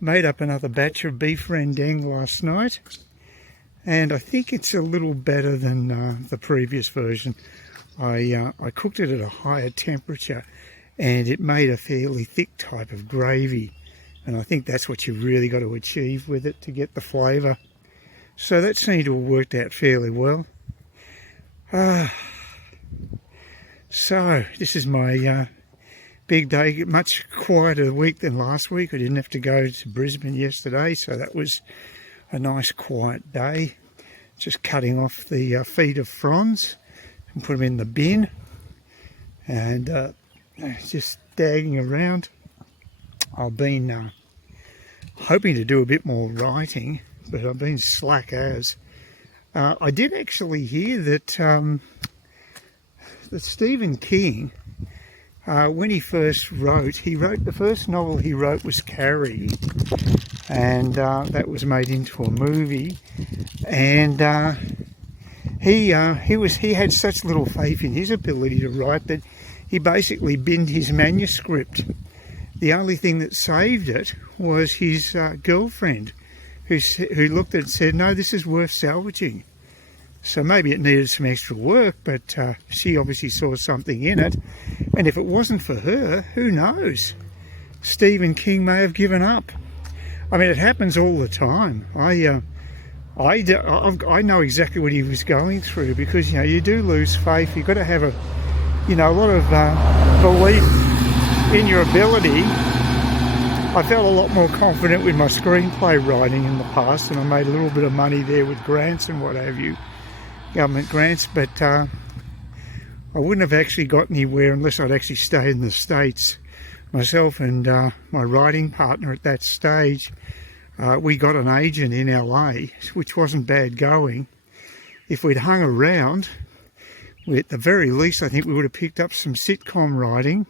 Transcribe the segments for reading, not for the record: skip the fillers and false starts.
Made up another batch of beef rendang last night, and I think it's a little better than the previous version. I cooked it at a higher temperature, and it made a fairly thick type of gravy, and I think that's what you've really got to achieve with it to get the flavour. So that seemed to have worked out fairly well. So this is my big day. Much quieter week than last week. I didn't have to go to Brisbane yesterday, so that was a nice quiet day. Just cutting off the feet of fronds and put them in the bin, and just dagging around. I've been hoping to do a bit more writing, but I've been slack as. I did actually hear that Stephen King, when he first wrote, the first novel he wrote was Carrie, and that was made into a movie. And he had such little faith in his ability to write that he basically binned his manuscript. The only thing that saved it was his girlfriend, who looked at it and said, "No, this is worth salvaging." So maybe it needed some extra work, but she obviously saw something in it. And if it wasn't for her, who knows? Stephen King may have given up. I mean, it happens all the time. I know exactly what he was going through, because you do lose faith. You've got to have a lot of belief in your ability. I felt a lot more confident with my screenplay writing in the past, and I made a little bit of money there with grants and what have you, government grants, but I wouldn't have actually got anywhere unless I'd actually stayed in the States. Myself and my writing partner at that stage, we got an agent in LA, which wasn't bad going. If we'd hung around, at the very least I think we would have picked up some sitcom writing,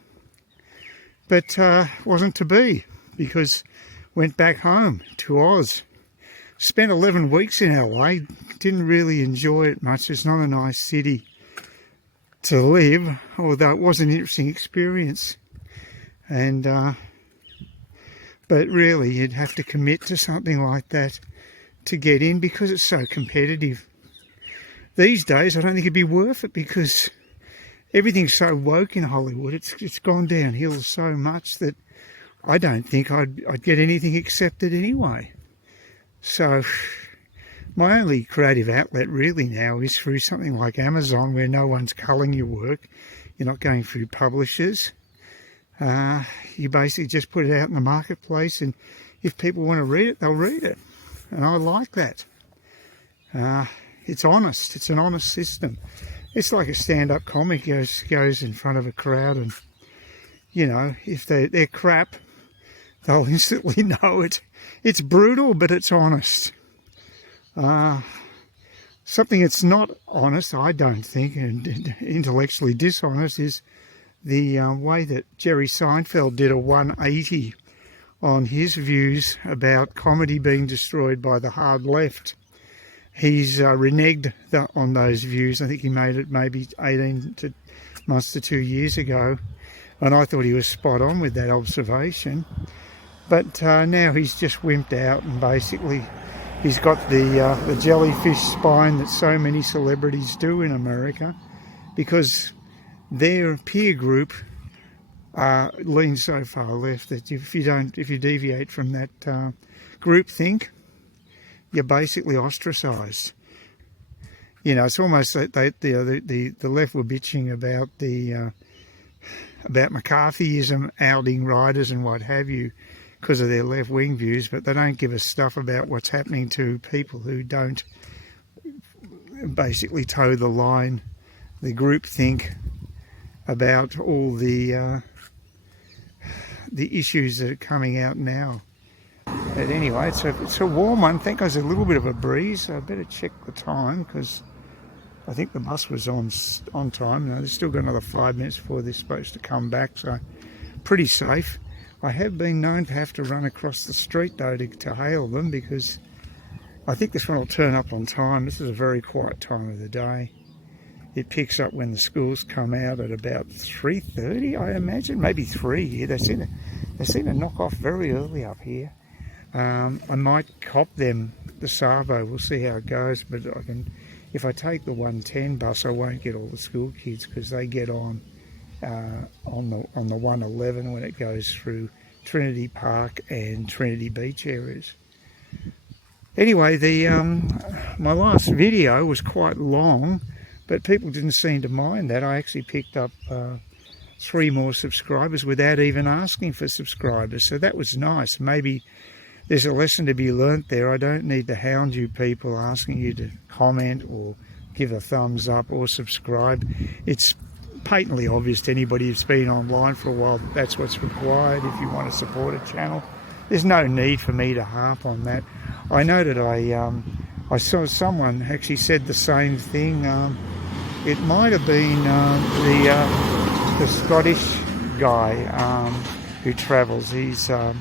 but wasn't to be, because went back home to Oz. Spent 11 weeks in LA, didn't really enjoy it much. It's not a nice city to live, although it was an interesting experience. And but really you'd have to commit to something like that to get in, because it's so competitive. These days I don't think it'd be worth it, because everything's so woke in Hollywood. It's gone downhill so much that I don't think I'd get anything accepted anyway. So my only creative outlet really now is through something like Amazon, where no one's culling your work. You're not going through publishers. You basically just put it out in the marketplace, and if people want to read it, they'll read it. And I like that. It's honest. It's an honest system. It's like a stand-up comic goes in front of a crowd, and if they're crap, they'll instantly know it. It's brutal, but it's honest. Something that's not honest, I don't think, and intellectually dishonest, is the way that Jerry Seinfeld did a 180 on his views about comedy being destroyed by the hard left. He's reneged on those views. I think he made it maybe 18 months to 2 years ago, and I thought he was spot on with that observation. But now he's just wimped out, and basically he's got the jellyfish spine that so many celebrities do in America, because their peer group leans so far left that if you deviate from that group think, you're basically ostracised. It's almost like the left were bitching about about McCarthyism outing writers and what have you, because of their left-wing views, but they don't give a stuff about what's happening to people who don't basically toe the line, the group think about all the issues that are coming out now. But anyway, it's a warm one. I think there's a little bit of a breeze, so I better check the time, because I think the bus was on time. They've still got another 5 minutes before they're supposed to come back, so pretty safe. I have been known to have to run across the street though to hail them, because I think this one will turn up on time. This is a very quiet time of the day. It picks up when the schools come out at about 3:30, I imagine, maybe 3 here. They seem to knock off very early up here. I might cop them the Savo. We'll see how it goes, but if I take the 110 bus, I won't get all the school kids because they get on the 111 when it goes through Trinity Park and Trinity Beach areas. Anyway, my last video was quite long, but people didn't seem to mind that. I actually picked up 3 more subscribers without even asking for subscribers, so that was nice. Maybe there's a lesson to be learnt there. I don't need to hound you people asking you to comment or give a thumbs up or subscribe. It's patently obvious to anybody who's been online for a while that that's what's required if you want to support a channel. There's no need for me to harp on that. I know that I saw someone actually said the same thing. It might have been the Scottish guy who travels. He's a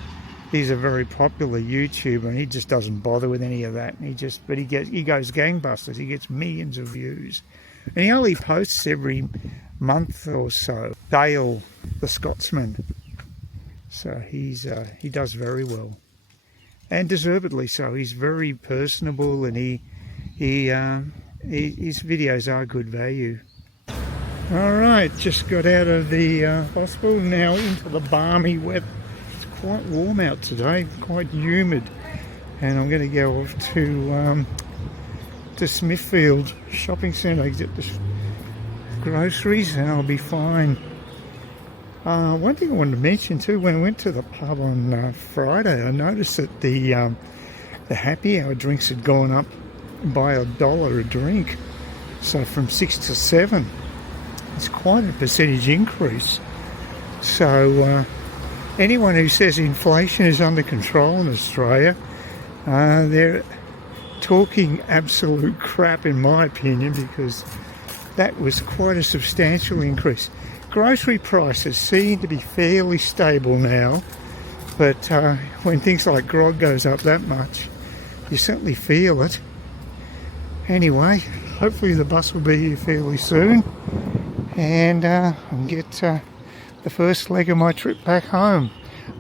very popular YouTuber, and he just doesn't bother with any of that. He goes gangbusters. He gets millions of views, and he only posts every month or so. Dale, the Scotsman. So he does very well, and deservedly so. He's very personable, and his videos are good value. All right, just got out of the hospital, now into the balmy weather. It's quite warm out today, quite humid, and I'm going to go off to Smithfield shopping centre, get the groceries, and I'll be fine. One thing I wanted to mention too, when I went to the pub on Friday, I noticed that the happy hour drinks had gone up by $1 a drink, so from 6 to 7. It's quite a percentage increase. So anyone who says inflation is under control in Australia, they're talking absolute crap in my opinion, because that was quite a substantial increase. Grocery prices seem to be fairly stable now, but when things like grog goes up that much, you certainly feel it. Anyway, hopefully the bus will be here fairly soon, and I'll get the first leg of my trip back home.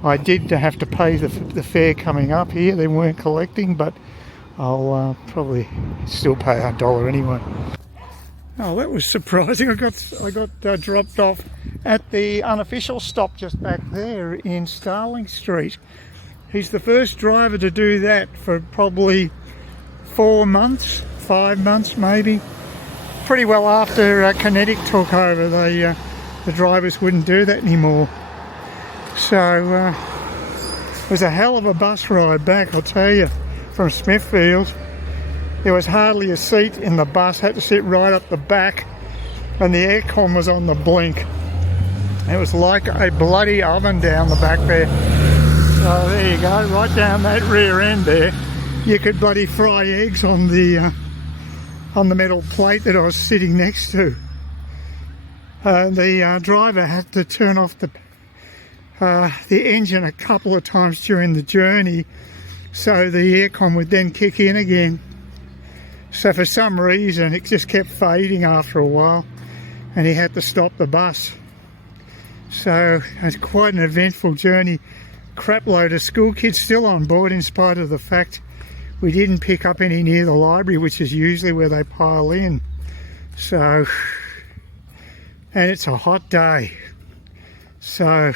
I did have to pay the fare coming up here. They weren't collecting, but I'll probably still pay $1 anyway. Oh, that was surprising. I got dropped off at the unofficial stop just back there in Starling Street. He's the first driver to do that for probably 4 months, 5 months maybe. Pretty well after Kinetic took over, the drivers wouldn't do that anymore. So it was a hell of a bus ride back, I'll tell you, from Smithfield. There was hardly a seat in the bus, had to sit right up the back, and the aircon was on the blink. It was like a bloody oven down the back there. So there you go, right down that rear end there. You could bloody fry eggs on the metal plate that I was sitting next to. The driver had to turn off the engine a couple of times during the journey, so the aircon would then kick in again. So for some reason it just kept fading after a while, and he had to stop the bus. So it's quite an eventful journey. Crap load of school kids still on board, in spite of the fact we didn't pick up any near the library, which is usually where they pile in. So, and it's a hot day, so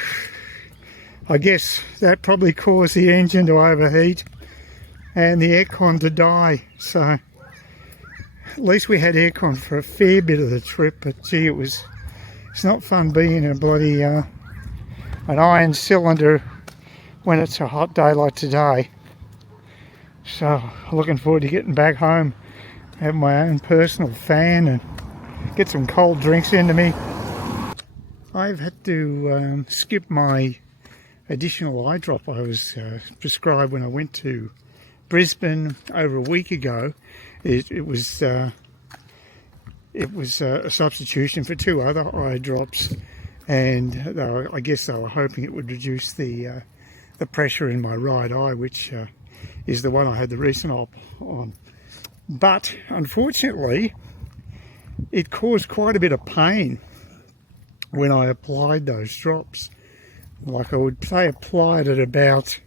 I guess that probably caused the engine to overheat and the aircon to die. So at least we had aircon for a fair bit of the trip, but gee, it's not fun being in a bloody an iron cylinder when it's a hot day like today. So looking forward to getting back home, have my own personal fan and get some cold drinks into me. I've had to skip my additional eye drop I was prescribed when I went to Brisbane over a week ago. It was a substitution for 2 other eye drops, and I guess they were hoping it would reduce the pressure in my right eye, which is the one I had the recent op on. But unfortunately, it caused quite a bit of pain when I applied those drops. Like I would say, applied at about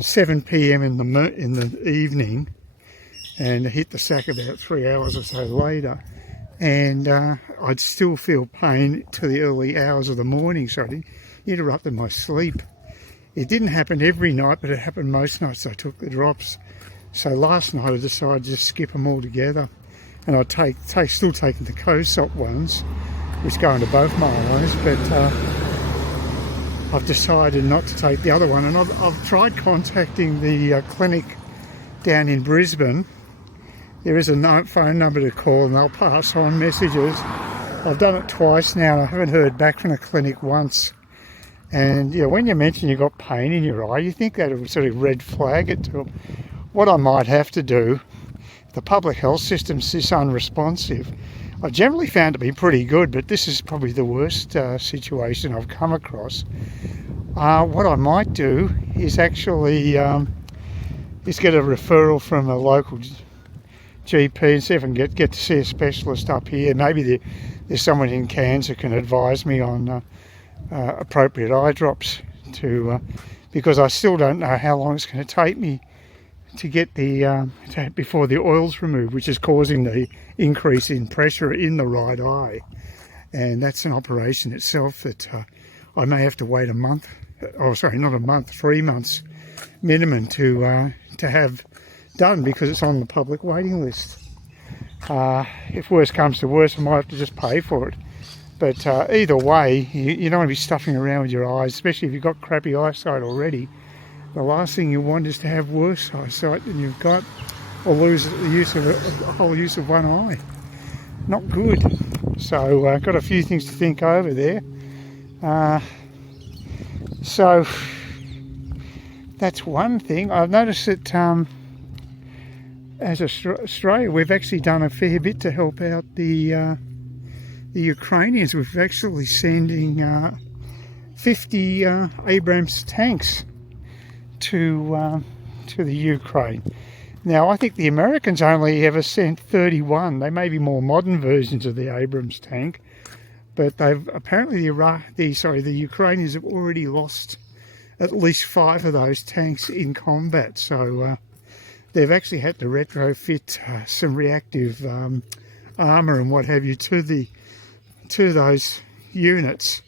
7 p.m. in the evening, and I hit the sack about 3 hours or so later, and I'd still feel pain to the early hours of the morning, so it interrupted my sleep. It didn't happen every night, but it happened most nights I took the drops. So last night I decided to just skip them altogether, and I'd still taking the COSOP ones, which go into both my eyes, but I've decided not to take the other one. And I've tried contacting the clinic down in Brisbane. There is a phone number to call, and they'll pass on messages. I've done it twice now, and I haven't heard back from the clinic once. And when you mention you've got pain in your eye, you think that it would sort of red flag it to them. What I might have to do, if the public health system's this unresponsive, I generally found to be pretty good, but this is probably the worst situation I've come across. What I might do is actually is get a referral from a local GP and see if I can get to see a specialist up here. Maybe there's someone in Cairns who can advise me on appropriate eye drops because I still don't know how long it's going to take me to get before the oil's removed, which is causing the increase in pressure in the right eye. And that's an operation itself that I may have to wait a month, oh sorry, not a month, 3 months minimum to have done, because it's on the public waiting list. If worse comes to worse, I might have to just pay for it. But either way, you don't want to be stuffing around with your eyes, especially if you've got crappy eyesight already. The last thing you want is to have worse eyesight than you've got, or lose the whole use of one eye. Not good. So I've got a few things to think over there. So that's one thing. I've noticed that as Australia, we've actually done a fair bit to help out the Ukrainians. We're actually sending 50 Abrams tanks to the Ukraine. Now, I think the Americans only ever sent 31. They may be more modern versions of the Abrams tank, but they've apparently the Ukrainians have already lost at least 5 of those tanks in combat. So they've actually had to retrofit some reactive armour and what have you to those units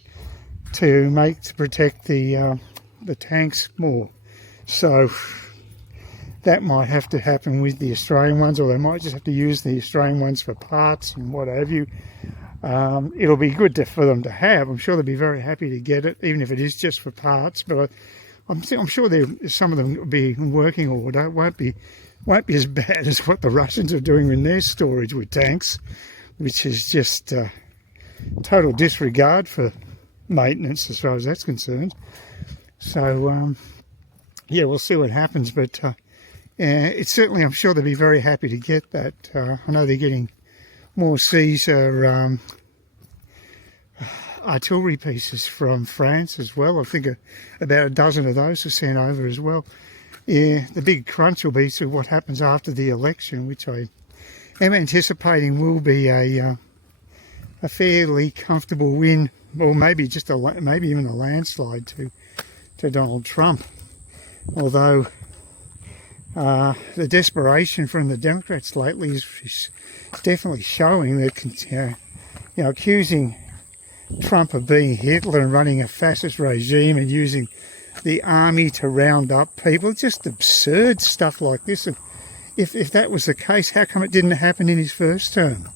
to protect the tanks more. So that might have to happen with the Australian ones, or they might just have to use the Australian ones for parts and what have you. It'll be good for them to have. I'm sure they'll be very happy to get it, even if it is just for parts. But I'm sure some of them will be in working order. It won't be as bad as what the Russians are doing in their storage with tanks, which is just total disregard for maintenance as far as that's concerned. So yeah, we'll see what happens, but it's certainly, I'm sure they'll be very happy to get that. I know they're getting more Caesar artillery pieces from France as well. I think about a dozen of those are sent over as well. Yeah, the big crunch will be what happens after the election, which I am anticipating will be a fairly comfortable win, or maybe even a landslide to Donald Trump. Although the desperation from the Democrats lately is definitely showing that, accusing Trump of being Hitler and running a fascist regime and using the army to round up people. It's just absurd stuff like this. And if that was the case, how come it didn't happen in his first term?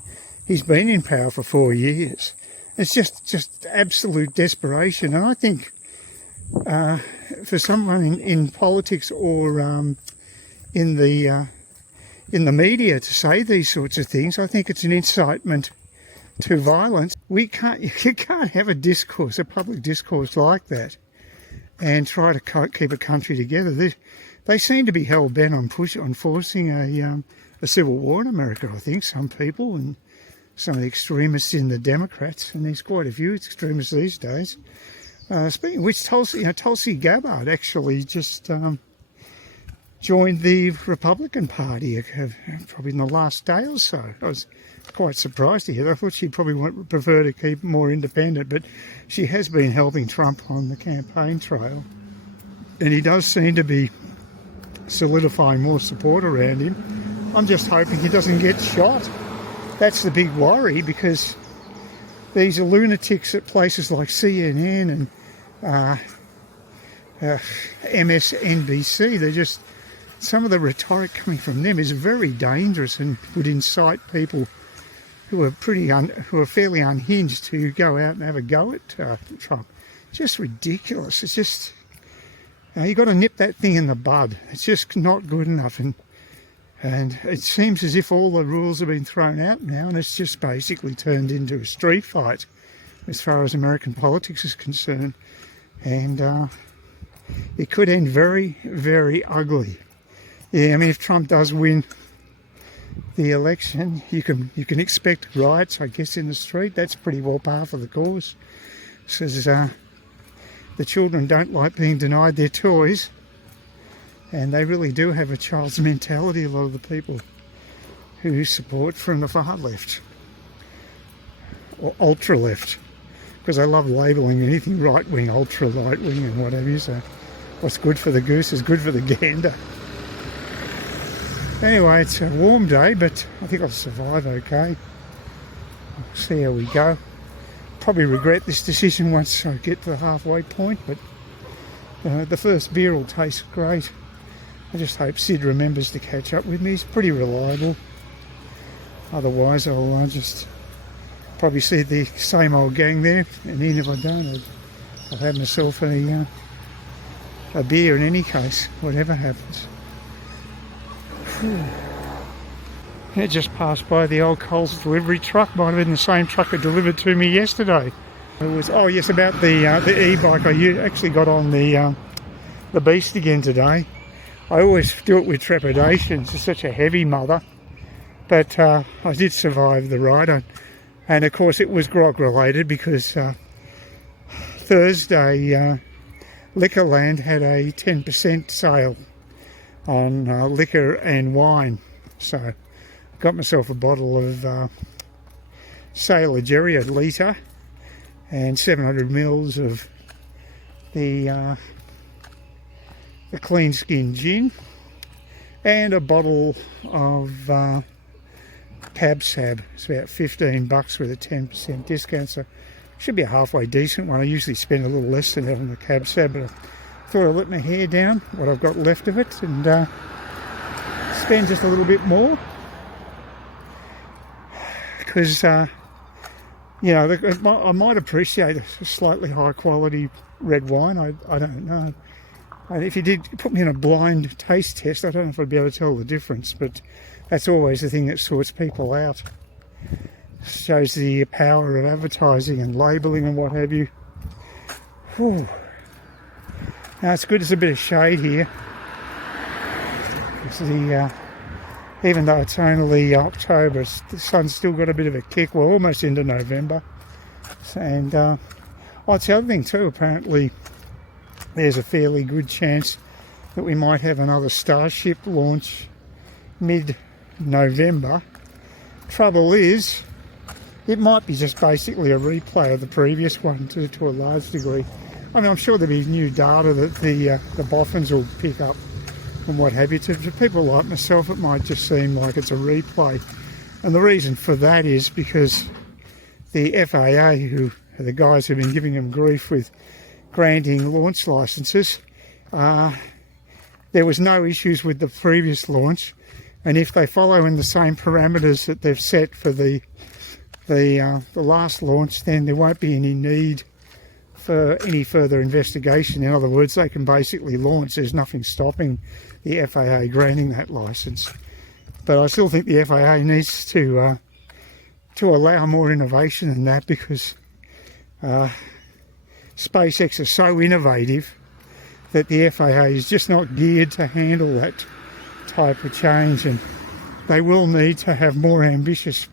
He's been in power for 4 years. It's just absolute desperation. And I think for someone in politics or in the media to say these sorts of things, I think it's an incitement to violence. You can't have a public discourse like that and try to keep a country together. They seem to be hell-bent on forcing a civil war in America, I think, some people, and some of the extremists in the Democrats, and there's quite a few extremists these days. Speaking of which, Tulsi Gabbard actually just joined the Republican Party probably in the last day or so. I was quite surprised to hear that. I thought she'd probably prefer to keep more independent, but she has been helping Trump on the campaign trail. and he does seem to be solidifying more support around him. I'm just hoping he doesn't get shot. That's the big worry, because these are lunatics at places like CNN and MSNBC. They're just, some of the rhetoric coming from them is very dangerous and would incite people who are who are fairly unhinged to go out and have a go at Trump. Just ridiculous. It's just, you've got to nip that thing in the bud. It's just not good enough, and it seems as if all the rules have been thrown out now, and it's just basically turned into a street fight as far as American politics is concerned, and it could end very, very ugly. Yeah, I mean, if Trump does win the election, you can expect riots, I guess, in the street. That's pretty well par for the course. Says the children don't like being denied their toys, and they really do have a child's mentality, a lot of the people who support from the far left or ultra left, because I love labelling anything right wing, ultra right wing, and whatever. So what's good for the goose is good for the gander. Anyway, it's a warm day, but I think I'll survive okay. We'll see how we go. Probably regret this decision once I get to the halfway point, but the first beer will taste great. I just hope Sid remembers to catch up with me. He's pretty reliable. Otherwise, I'll just probably see the same old gang there, and even if I don't, I'll have myself a beer in any case, whatever happens. It just passed by the old Coles delivery truck. Might have been the same truck that delivered to me yesterday. It was, oh yes, about the e-bike. I actually got on the Beast again today. I always do it with trepidation. It's such a heavy mother, but I did survive the ride. And of course, it was grog related, because Thursday Liquorland had a 10% sale on liquor and wine, so got myself a bottle of Sailor Jerry, a litre, and 700 mils of the Clean Skin gin, and a bottle of Cab Sab. It's about $15 with a 10% discount, so should be a halfway decent one. I usually spend a little less than that on the Cab Sab, but thought I'd let my hair down, what I've got left of it, and spend just a little bit more, because you know, I might appreciate a slightly high quality red wine. I don't know. And if you did put me in a blind taste test, I don't know if I'd be able to tell the difference, but that's always the thing that sorts people out. Shows the power of advertising and labelling and what have you. Whew. Now it's good there's a bit of shade here. It's even though it's only October, the sun's still got a bit of a kick. We're almost into November. And it's the other thing too, apparently there's a fairly good chance that we might have another Starship launch mid-November. Trouble is, it might be just basically a replay of the previous one to a large degree. I mean, I'm sure there'll be new data that the boffins will pick up and what have you. To people like myself, it might just seem like it's a replay. And the reason for that is because the FAA, who are the guys who've been giving them grief with granting launch licenses, there was no issues with the previous launch. And if they follow in the same parameters that they've set for the last launch, then there won't be any need for any further investigation. In other words, they can basically launch. There's nothing stopping the FAA granting that license. But I still think the FAA needs to allow more innovation than that, because SpaceX is so innovative that the FAA is just not geared to handle that type of change, and they will need to have more ambitious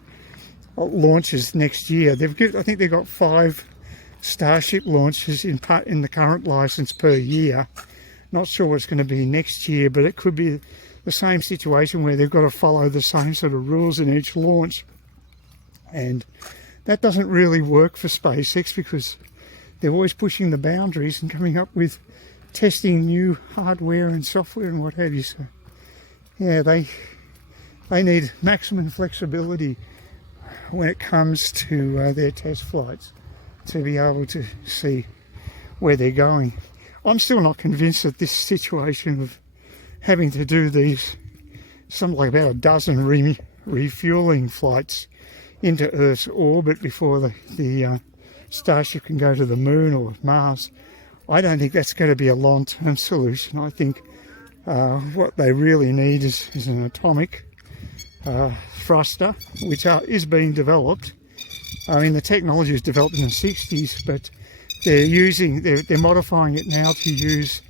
launches next year. I think they've got 5 Starship launches in the current license per year. Not sure what it's going to be next year, but it could be the same situation where they've got to follow the same sort of rules in each launch. And that doesn't really work for SpaceX, because they're always pushing the boundaries and coming up with testing new hardware and software and what have you. So yeah, they need maximum flexibility when it comes to their test flights to be able to see where they're going. I'm still not convinced that this situation of having to do these, something like about a dozen refueling flights into Earth's orbit before the Starship can go to the Moon or Mars, I don't think that's going to be a long-term solution. I think what they really need is an atomic thruster, which is being developed. I mean, the technology was developed in the 60s, but they're modifying it now to use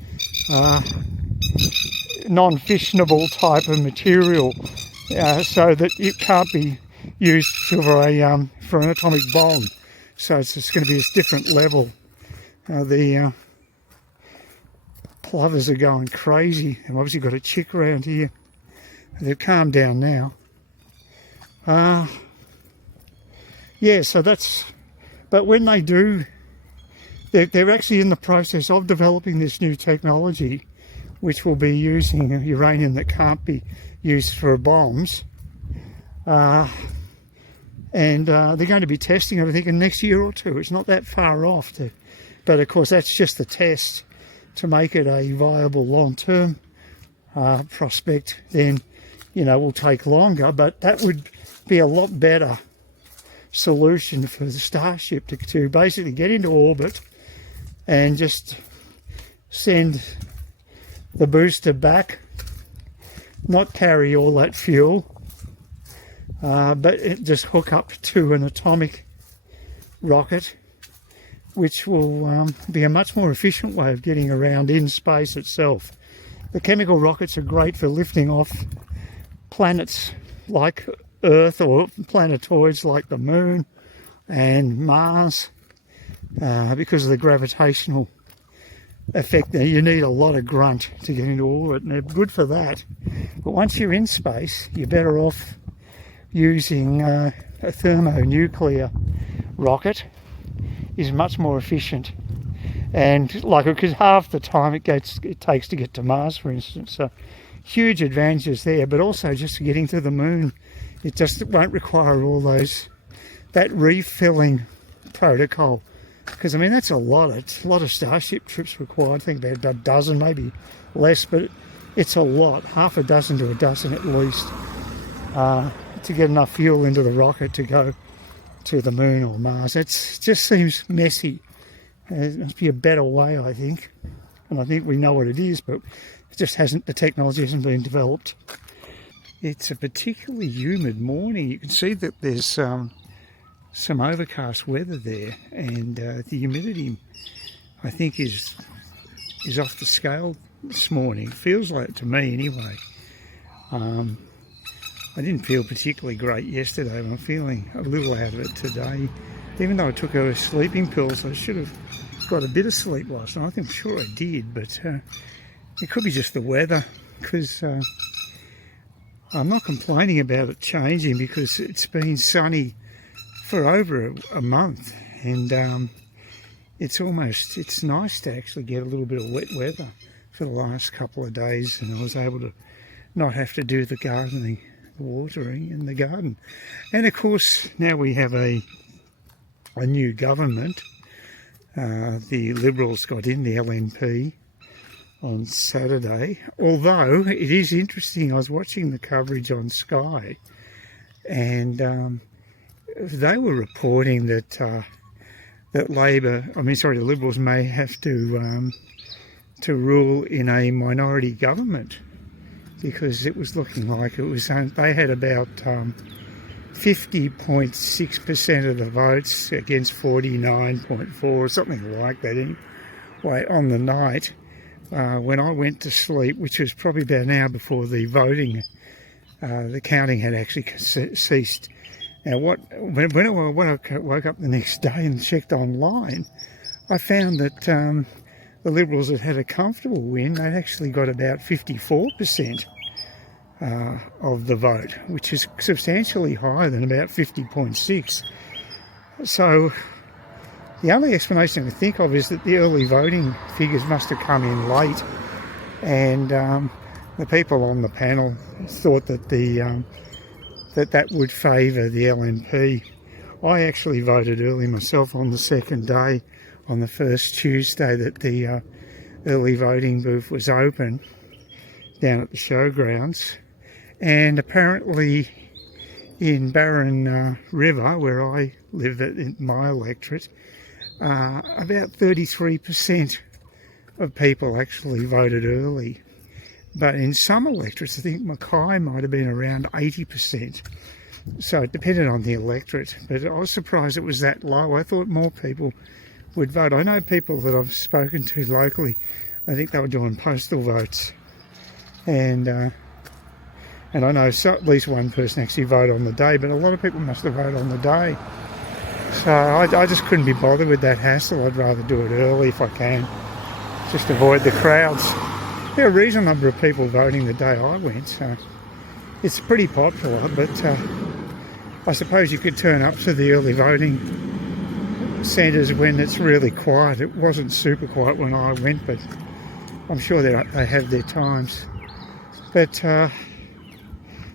non-fissionable type of material, so that it can't be used for an atomic bomb. So it's just going to be a different level. The plovers are going crazy. They've obviously got a chick around here. They've calmed down now. Yeah, so that's... But when they do, they're actually in the process of developing this new technology, which will be using uranium that can't be used for bombs. And they're going to be testing it, I think, in the next year or two. It's not that far off. But, of course, that's just the test to make it a viable long-term prospect. Then, will take longer. But that would be a lot better solution for the Starship to basically get into orbit and just send the booster back, not carry all that fuel, but just hook up to an atomic rocket, which will be a much more efficient way of getting around in space itself. The chemical rockets are great for lifting off planets like Earth or planetoids like the Moon and Mars, because of the gravitational effect. Now, you need a lot of grunt to get into orbit, and they're good for that. But once you're in space, you're better off using a thermonuclear rocket. Is much more efficient, and because half the time it takes to get to Mars, for instance. So huge advantages there, but also just getting to the Moon, it just won't require all that refilling protocol. Because I mean, that's a lot of Starship trips required. I think about a dozen, maybe less, but it's a lot, half a dozen to a dozen at least, to get enough fuel into the rocket to go to the Moon or Mars. It just seems messy. There must be a better way, I think, and I think we know what it is, but it just the technology hasn't been developed. It's a particularly humid morning. You can see that there's some overcast weather there, and the humidity, I think, is off the scale this morning. Feels like it to me anyway. I didn't feel particularly great yesterday, but I'm feeling a little out of it today. Even though I took a sleeping pills, I should have got a bit of sleep last night. I'm sure I did, but it could be just the weather, because I'm not complaining about it changing, because it's been sunny for over a month, and it's nice to actually get a little bit of wet weather for the last couple of days, and I was able to not have to do the gardening, watering in the garden. And of course, now we have a new government. The Liberals got in, the LNP, on Saturday. Although it is interesting, I was watching the coverage on Sky, and they were reporting that the Liberals may have to rule in a minority government, because it was looking like they had about 50.6% of the votes against 49.4 or something like that anyway on the night when I went to sleep, which was probably about an hour before the voting, the counting had actually ceased. Now, when I woke up the next day and checked online, I found that the Liberals had a comfortable win. They'd actually got about 54% of the vote, which is substantially higher than about 50.6. So The only explanation I can think of is that the early voting figures must have come in late, and the people on the panel thought that that would favour the LNP. I actually voted early myself on the second day, on the first Tuesday that the early voting booth was open down at the showgrounds, and apparently in Barron River, where I live in my electorate, about 33% of people actually voted early. But in some electorates, I think Mackay might have been around 80%. So it depended on the electorate. But I was surprised it was that low. I thought more people would vote. I know people that I've spoken to locally, I think they were doing postal votes. And I know at least one person actually voted on the day, but a lot of people must have voted on the day. So I just couldn't be bothered with that hassle. I'd rather do it early if I can, just avoid the crowds. There are a reasonable number of people voting the day I went, so it's pretty popular, but I suppose you could turn up to the early voting centres when it's really quiet. It wasn't super quiet when I went, but I'm sure they have their times. But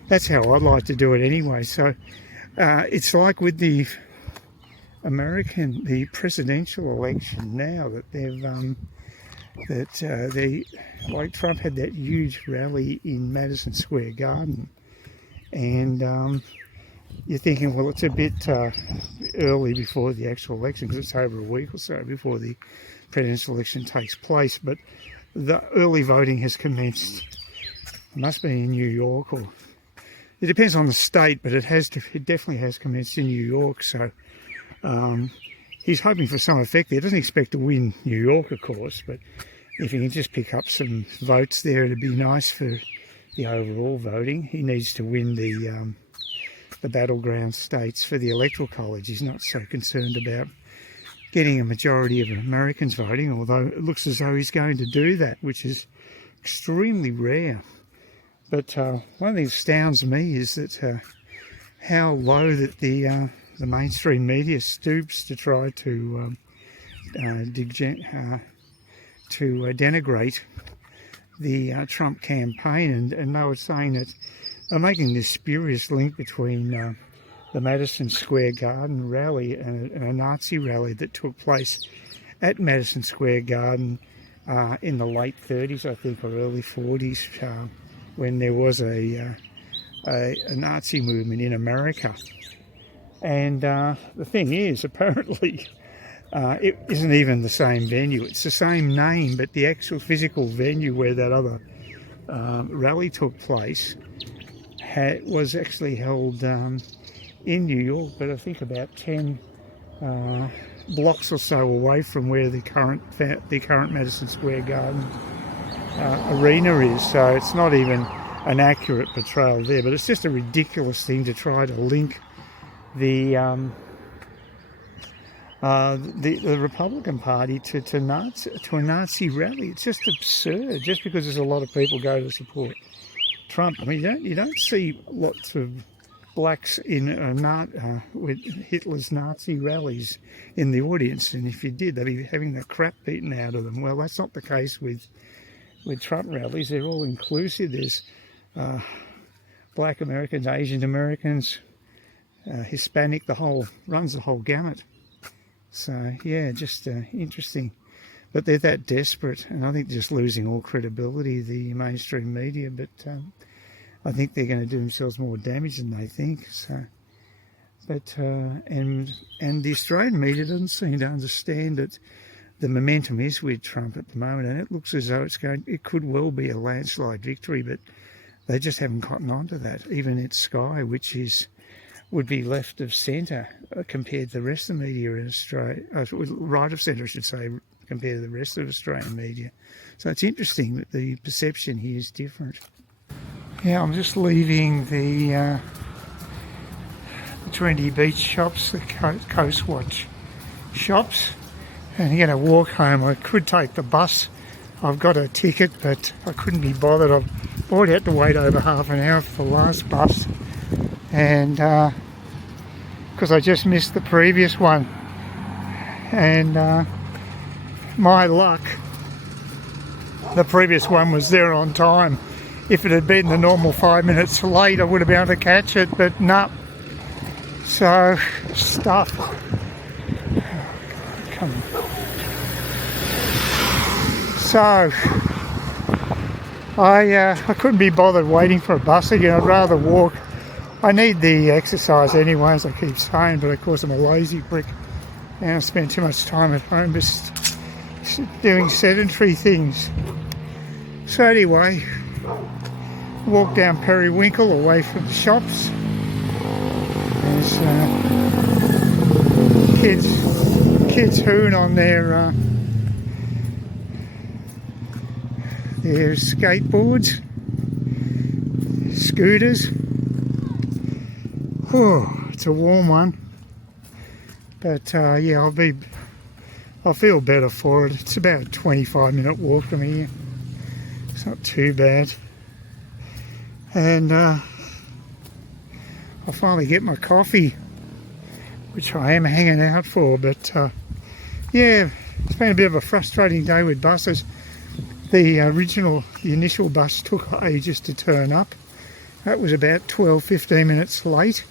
that's how I'd like to do it anyway. So it's like with the the presidential election now, that like Trump had that huge rally in Madison Square Garden, and you're thinking, well, it's a bit early before the actual election, because it's over a week or so before the presidential election takes place, but the early voting has commenced. It must be in New York, or it depends on the state, but it definitely has commenced in New York. So he's hoping for some effect there. He doesn't expect to win New York, of course, but if he can just pick up some votes there, it'd be nice for the overall voting. He needs to win the battleground states for the Electoral College. He's not so concerned about getting a majority of Americans voting, although it looks as though he's going to do that, which is extremely rare. But one of the things that astounds me is that how low that the mainstream media stoops to try to denigrate the Trump campaign, and they were saying that they're making this spurious link between the Madison Square Garden rally and a Nazi rally that took place at Madison Square Garden in the late 30s, I think, or early 40s, when there was a Nazi movement in America. And the thing is, apparently, it isn't even the same venue. It's the same name, but the actual physical venue where that other rally took place was actually held in New York, but I think about 10 blocks or so away from where the current Madison Square Garden arena is. So it's not even an accurate portrayal there, but it's just a ridiculous thing to try to link the Republican Party to a Nazi rally. It's just absurd, just because there's a lot of people go to support Trump. I mean, you don't see lots of blacks in with Hitler's Nazi rallies in the audience, and if you did, they'd be having the crap beaten out of them. Well, that's not the case with Trump rallies. They're all inclusive. There's black Americans, Asian Americans, Hispanic, runs the whole gamut. So yeah, just interesting. But they're that desperate, and I think they're just losing all credibility, the mainstream media. But I think they're going to do themselves more damage than they think. So, but and the Australian media doesn't seem to understand that the momentum is with Trump at the moment, and it looks as though it could well be a landslide victory, but they just haven't cottoned on to that. Even at Sky, which would be left of centre compared to the rest of the media in Australia, right of centre, I should say, compared to the rest of Australian media. So it's interesting that the perception here is different. Yeah, I'm just leaving the Trinity Beach shops, the Coast Watch shops, and I'm going to walk home. I could take the bus. I've got a ticket, but I couldn't be bothered. I've already had to wait over half an hour for the last bus, and because I just missed the previous one. and my luck, the previous one was there on time. If it had been the normal 5 minutes late, I would have been able to catch it, but no. So, stuff. Come on. So, I couldn't be bothered waiting for a bus again. I'd rather walk. I need the exercise anyway, as I keep saying, but of course I'm a lazy prick and I spend too much time at home just doing sedentary things. So anyway, walk down Periwinkle away from the shops. There's kids hooing on their skateboards, scooters. Oh, it's a warm one, but yeah, I'll feel better for it. It's about a 25-minute walk from here. It's not too bad. And I'll finally get my coffee, which I am hanging out for. But yeah, it's been a bit of a frustrating day with buses. The initial bus took ages to turn up. That was about 12-15 minutes late.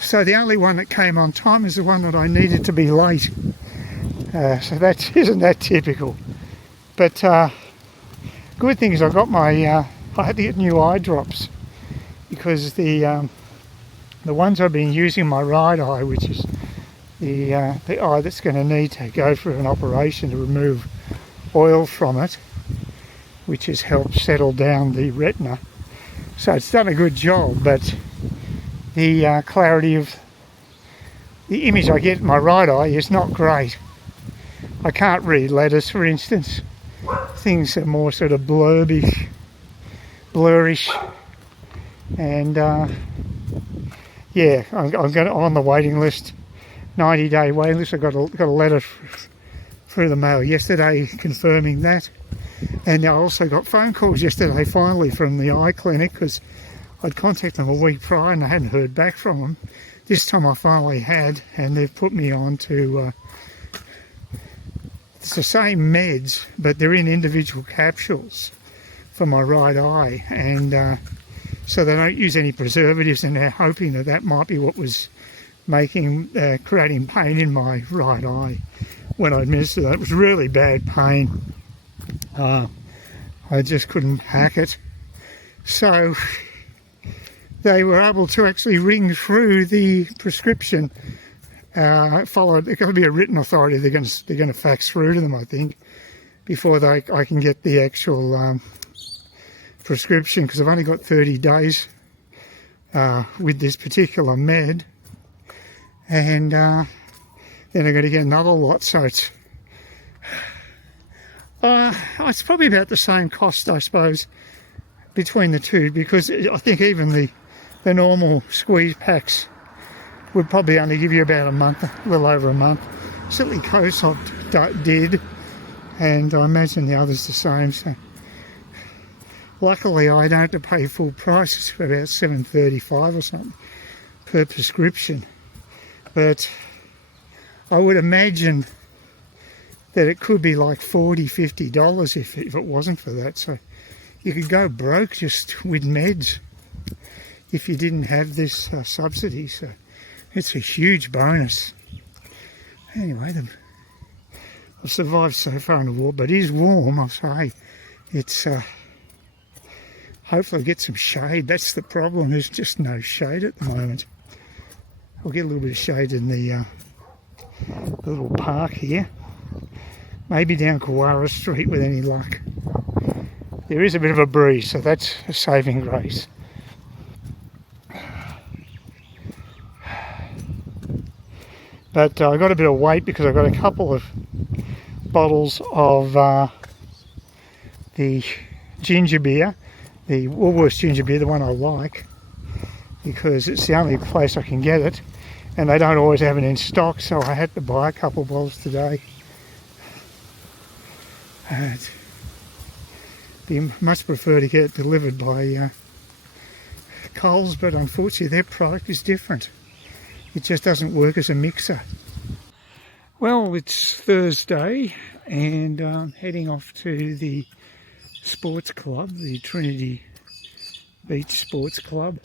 So the only one that came on time is the one that I needed to be late. So that isn't that typical. But good thing is I got my I had to get new eye drops, because the ones I've been using, my right eye, which is the eye that's going to need to go through an operation to remove oil from it, which has helped settle down the retina. So it's done a good job, but the clarity of the image I get in my right eye is not great. I can't read letters, for instance. Things are more sort of blurrish, and yeah, I'm on the waiting list, 90-day waiting list. I got a letter through the mail yesterday confirming that, and I also got phone calls yesterday finally from the eye clinic, because I'd contacted them a week prior and I hadn't heard back from them. This time I finally had, and they've put me on to it's the same meds, but they're in individual capsules for my right eye, and so they don't use any preservatives, and they're hoping that that might be what was creating pain in my right eye when I administered that. It was really bad pain. I just couldn't hack it. So they were able to actually ring through the prescription. There's got to be a written authority. They're going to fax through to them, I think, before I can get the actual prescription, because I've only got 30 days with this particular med, and then I'm going to get another lot. So it's probably about the same cost, I suppose, between the two, because I think even the normal squeeze packs would probably only give you about a month, a little over a month. Certainly COSOP did, and I imagine the others the same. So luckily I don't have to pay full price. It's about $7.35 or something per prescription, but I would imagine that it could be like $40-50 if it wasn't for that. So you could go broke just with meds if you didn't have this subsidy. So it's a huge bonus. Anyway, I've survived so far in the war, but it is warm. I'll say it's hopefully get some shade. That's the problem. There's just no shade at the moment. I'll get a little bit of shade in the little park here. Maybe down Kawara Street with any luck. There is a bit of a breeze, so that's a saving grace. But I got a bit of weight because I got a couple of bottles of the ginger beer, the Woolworths ginger beer, the one I like, because it's the only place I can get it, and they don't always have it in stock, so I had to buy a couple of bottles today. I'd much prefer to get it delivered by Coles, but unfortunately their product is different. It just doesn't work as a mixer. Well, it's Thursday and I'm heading off to the sports club, the Trinity Beach Sports Club.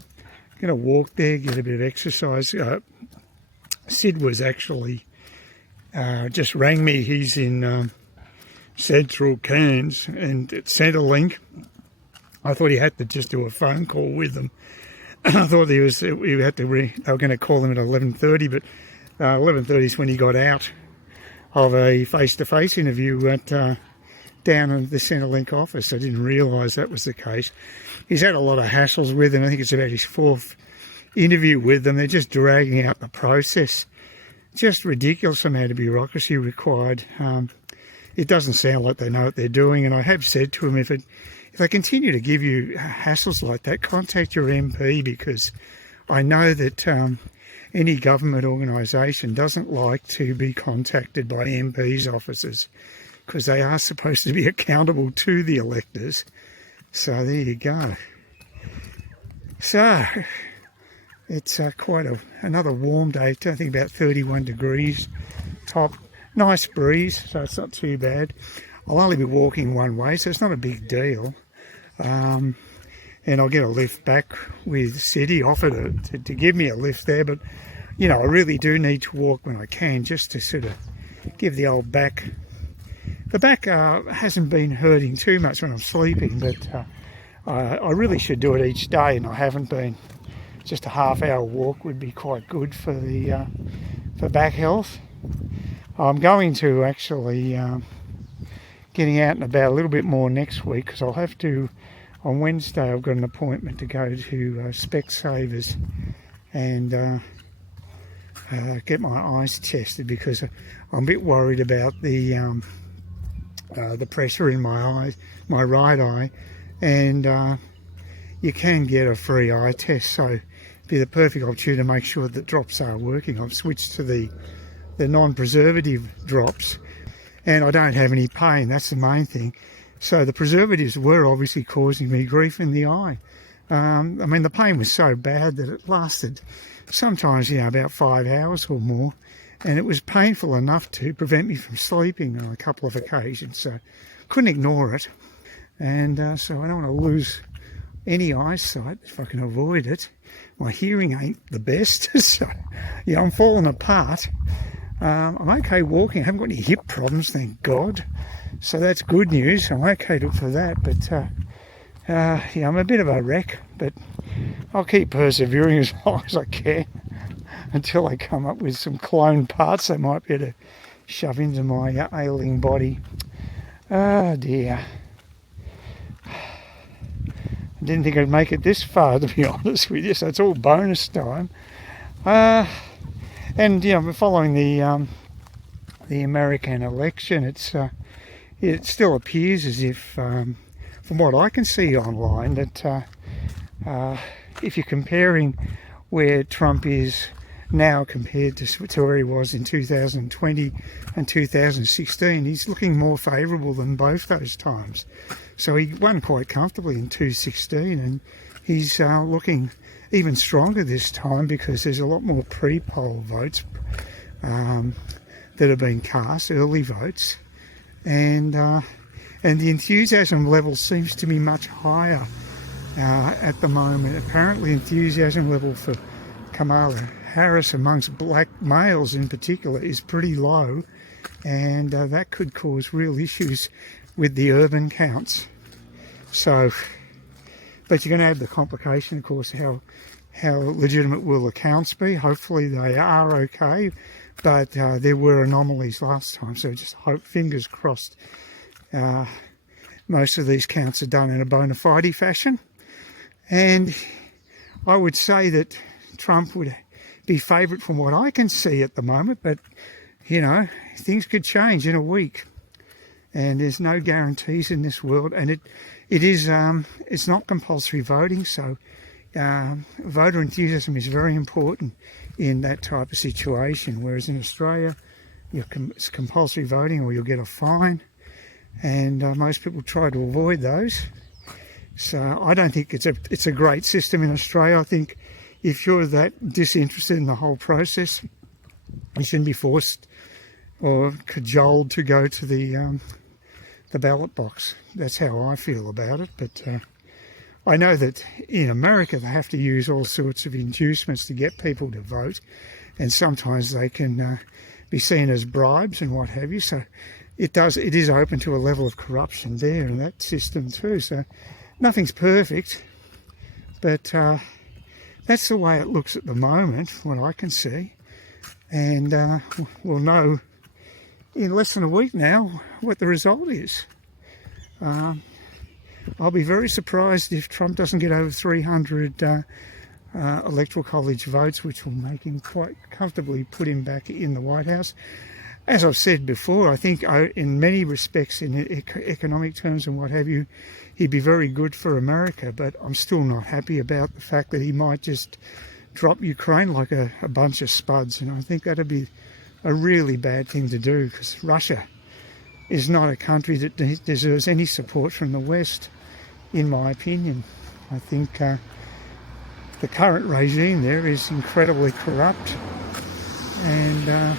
Going to walk there, get a bit of exercise. Sid was actually just rang me. He's in Central Cairns and at Centrelink. I thought he had to just do a phone call with them. I thought he had to they were going to call him at 11:30, but 11:30 is when he got out of a face-to-face interview at down in the Centrelink office. I didn't realise that was the case. He's had a lot of hassles with them. I think it's about his fourth interview with them. They're just dragging out the process. Just ridiculous amount of bureaucracy required. It doesn't sound like they know what they're doing, and I have said to him, if they continue to give you hassles like that, contact your MP, because I know that any government organisation doesn't like to be contacted by MPs' offices, because they are supposed to be accountable to the electors. So there you go. So it's quite another warm day. I think about 31 degrees top. Nice breeze, so it's not too bad. I'll only be walking one way, so it's not a big deal. And I'll get a lift back with City. Offered to give me a lift there, but you know, I really do need to walk when I can, just to sort of give the old back. The back hasn't been hurting too much when I'm sleeping, but I really should do it each day, and I haven't been. Just a half-hour walk would be quite good for the for back health. I'm going to actually getting out and about a little bit more next week, because I'll have to. On Wednesday, I've got an appointment to go to Specsavers and get my eyes tested, because I'm a bit worried about the pressure in my eyes, my right eye, and you can get a free eye test, so it'd be the perfect opportunity to make sure that drops are working. I've switched to the non-preservative drops, and I don't have any pain. That's the main thing. So the preservatives were obviously causing me grief in the eye. I mean, the pain was so bad that it lasted sometimes, about 5 hours or more, and it was painful enough to prevent me from sleeping on a couple of occasions. So couldn't ignore it, and so I don't want to lose any eyesight if I can avoid it. My hearing ain't the best, so I'm falling apart. I'm okay walking. I haven't got any hip problems, thank God. So that's good news. I'm okay for that. But I'm a bit of a wreck. But I'll keep persevering as long as I can until I come up with some clone parts they might be able to shove into my ailing body. Oh dear. I didn't think I'd make it this far, to be honest with you. So it's all bonus time. And we're following the American election. It still appears as if, from what I can see online, that if you're comparing where Trump is now compared to where he was in 2020 and 2016, he's looking more favourable than both those times. So he won quite comfortably in 2016, and he's looking even stronger this time, because there's a lot more pre-poll votes that have been cast, early votes, and the enthusiasm level seems to be much higher at the moment. Apparently, enthusiasm level for Kamala Harris amongst black males in particular is pretty low, and that could cause real issues with the urban counts. So, but you're going to have the complication, of course, how legitimate will the counts be. Hopefully they are okay, but there were anomalies last time, so just hope, fingers crossed, most of these counts are done in a bona fide fashion. And I would say that Trump would be favourite from what I can see at the moment, but things could change in a week, and there's no guarantees in this world. And it's not compulsory voting, so voter enthusiasm is very important in that type of situation, whereas in Australia it's compulsory voting or you'll get a fine, and most people try to avoid those. So I don't think it's a great system in Australia. I think if you're that disinterested in the whole process, you shouldn't be forced or cajoled to go to the ballot box. That's how I feel about it. But I know that in America they have to use all sorts of inducements to get people to vote, and sometimes they can be seen as bribes and what have you. So it is open to a level of corruption there in that system too. So nothing's perfect, but that's the way it looks at the moment, what I can see. And we'll know in less than a week now what the result is. I'll be very surprised if Trump doesn't get over 300 electoral college votes, which will make him quite comfortably put him back in the White House. As I've said before, I think in many respects, in economic terms and what have you, he'd be very good for America, but I'm still not happy about the fact that he might just drop Ukraine like a bunch of spuds, and I think that'd be a really bad thing to do, because Russia is not a country that deserves any support from the West, in my opinion. I think the current regime there is incredibly corrupt, and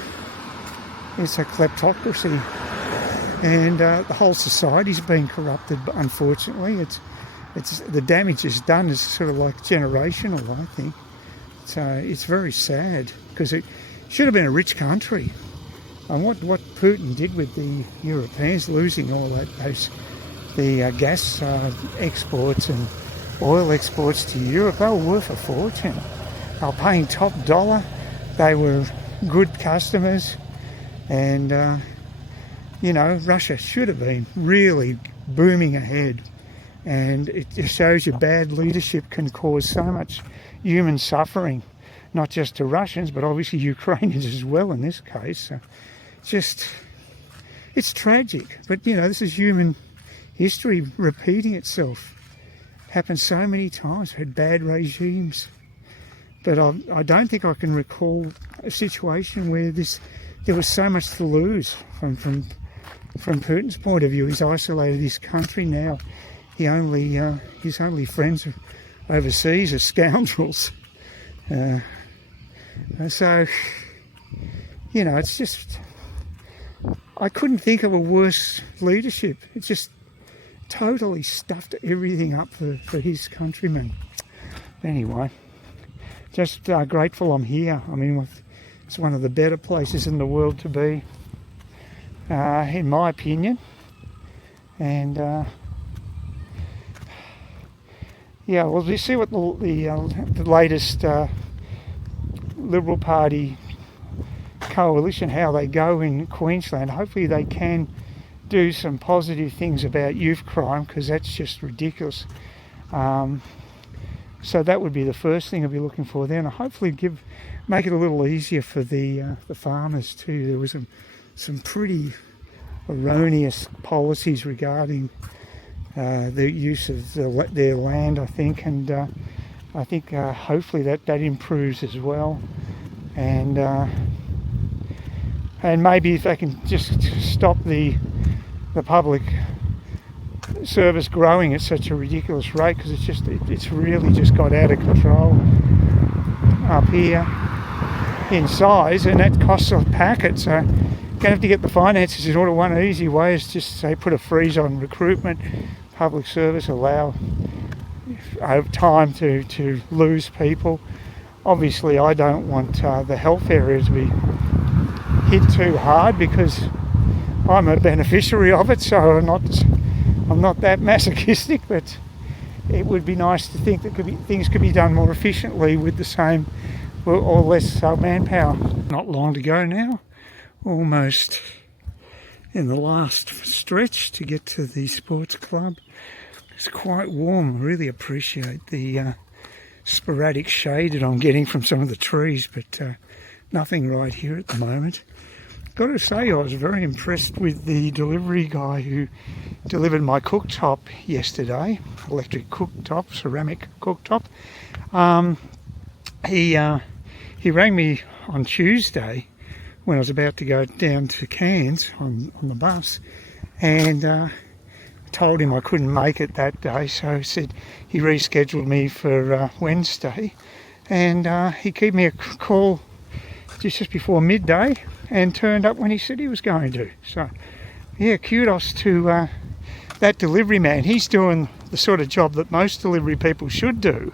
it's a kleptocracy, and the whole society's been corrupted. But unfortunately, it's the damage is done is sort of like generational, I think. So it's very sad, because it should have been a rich country. And what Putin did with the Europeans, losing all the gas exports and oil exports to Europe, they were worth a fortune. They were paying top dollar. They were good customers. And, Russia should have been really booming ahead. And it just shows you bad leadership can cause so much human suffering, not just to Russians, but obviously Ukrainians as well in this case. So it's tragic. But, this is human history repeating itself. It happens so many times. We've had bad regimes. But I don't think I can recall a situation where there was so much to lose from Putin's point of view. He's isolated his country now. His only friends overseas are scoundrels. So, it's just, I couldn't think of a worse leadership. It's just totally stuffed everything up for his countrymen. Anyway, just grateful I'm here. I mean, it's one of the better places in the world to be, in my opinion. And we'll see what the latest Liberal Party coalition, how they go in Queensland. Hopefully they can do some positive things about youth crime, because that's just ridiculous. So that would be the first thing I'd be looking for there, and hopefully make it a little easier for the farmers too. There was some pretty erroneous policies regarding the use of their land, I think, and I think hopefully that improves as well, and maybe if they can just stop the public service growing at such a ridiculous rate, because it's really just got out of control up here in size, and that costs a packet. So you're going to have to get the finances in order. One easy way is just say put a freeze on recruitment, public service, allow over time to lose people. Obviously I don't want the health area to be hit too hard, because I'm a beneficiary of it, so I'm not that masochistic, but it would be nice to think that things could be done more efficiently with the same or less manpower. Not long to go now, almost in the last stretch to get to the sports club. It's quite warm. I really appreciate the sporadic shade that I'm getting from some of the trees, but nothing right here at the moment. Got to say, I was very impressed with the delivery guy who delivered my cooktop yesterday, electric cooktop, ceramic cooktop. He rang me on Tuesday when I was about to go down to Cairns on the bus, and told him I couldn't make it that day, so he said he rescheduled me for Wednesday, and he gave me a call just before midday and turned up when he said he was going to. So, yeah, kudos to that delivery man. He's doing the sort of job that most delivery people should do.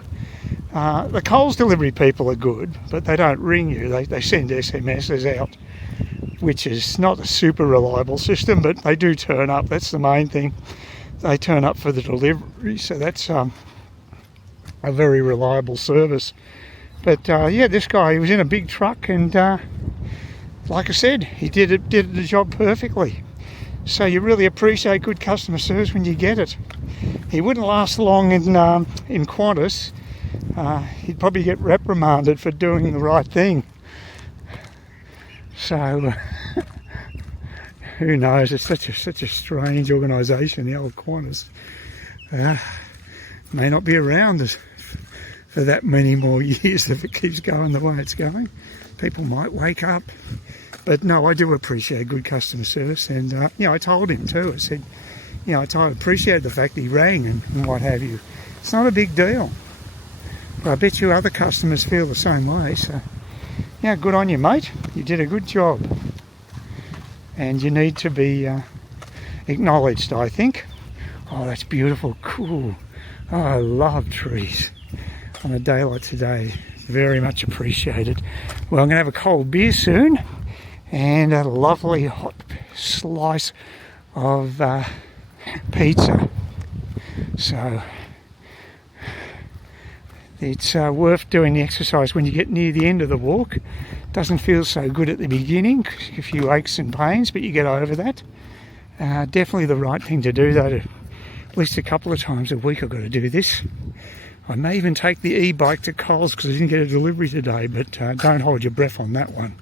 The Coles delivery people are good, but they don't ring you. They send SMSs out, which is not a super reliable system, but they do turn up. That's the main thing. They turn up for the delivery, so that's a very reliable service. But yeah, this guy, he was in a big truck, and like I said, he did the job perfectly. So you really appreciate good customer service when you get it. He wouldn't last long in Qantas. He'd probably get reprimanded for doing the right thing. So who knows? It's such a strange organisation, the old Qantas. May not be around for that many more years if it keeps going the way it's going. People might wake up. But no, I do appreciate good customer service, and you know, I told him too. I said, you know, I appreciated the fact that he rang and what have you. It's not a big deal, but I bet you other customers feel the same way. So, yeah, good on you, mate. You did a good job, and you need to be acknowledged, I think. Oh, that's beautiful, cool. Oh, I love trees on a day like today. Very much appreciated. Well, I'm going to have a cold beer soon, and a lovely hot slice of pizza. So it's worth doing the exercise when you get near the end of the walk. Doesn't feel so good at the beginning, a few aches and pains, but you get over that. Definitely the right thing to do, though. At least a couple of times a week I've got to do this. I may even take the e-bike to Coles because I didn't get a delivery today, but don't hold your breath on that one.